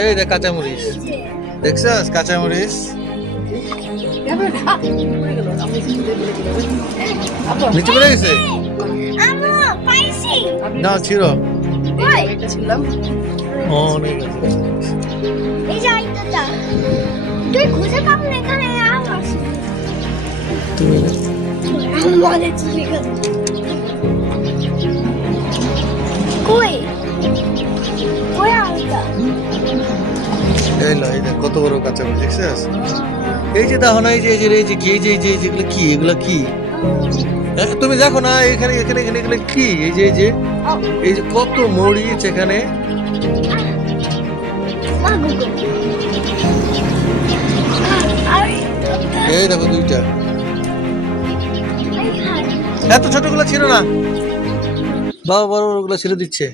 এই দেখ কাঁচামরিচ, দেখছস কাঁচামরিচ নিচে পড়ে গেছে না ছিল অনেক তুমি কত বড় কাঁচামরিচ দেখছিস? এই যে দেখো না, এই যে এই যে এই যে কি, এই যে এই যে যেগুলো কি, এগুলো কি তুমি দেখো না, এখানে এখানে এখানে এগুলো কি, এই যে এই যে কত মরিচ এখানে। এই দেখো দুইটা, এত ছোট গুলো ছিল না, বাবা বড় বড় গুলো ছেড়ে দিচ্ছে।